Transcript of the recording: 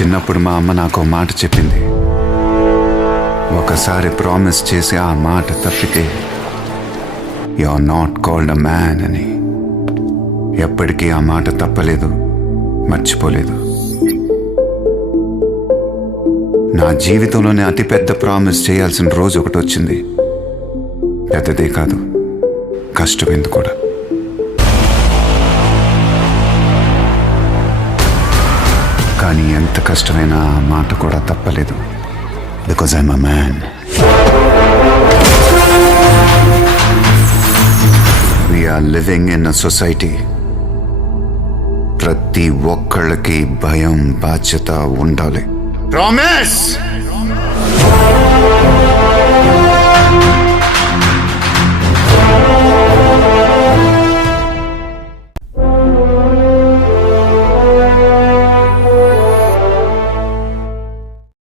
చిన్నప్పుడు మా అమ్మ నాకు మాట చెప్పింది. ఒకసారి ప్రామిస్ చేసి ఆ మాట తప్పితే you are not called a man అని. ఎప్పటికీ ఆ మాట తప్పలేదు, మర్చిపోలేదు. నా జీవితంలోనే అతిపెద్ద ప్రామిస్ చేయాల్సిన రోజు ఒకటి వచ్చింది. పెద్దదే కాదు, కష్టమైంది కూడా. కానీ ఎంత కష్టమైనా ఆ మాట కూడా తప్పలేదు. Because I'm a man. We are living in a society. ప్రతి ఒక్కళ్ళకి భయం, బాధ్యత ఉండాలి. ప్రామిస్.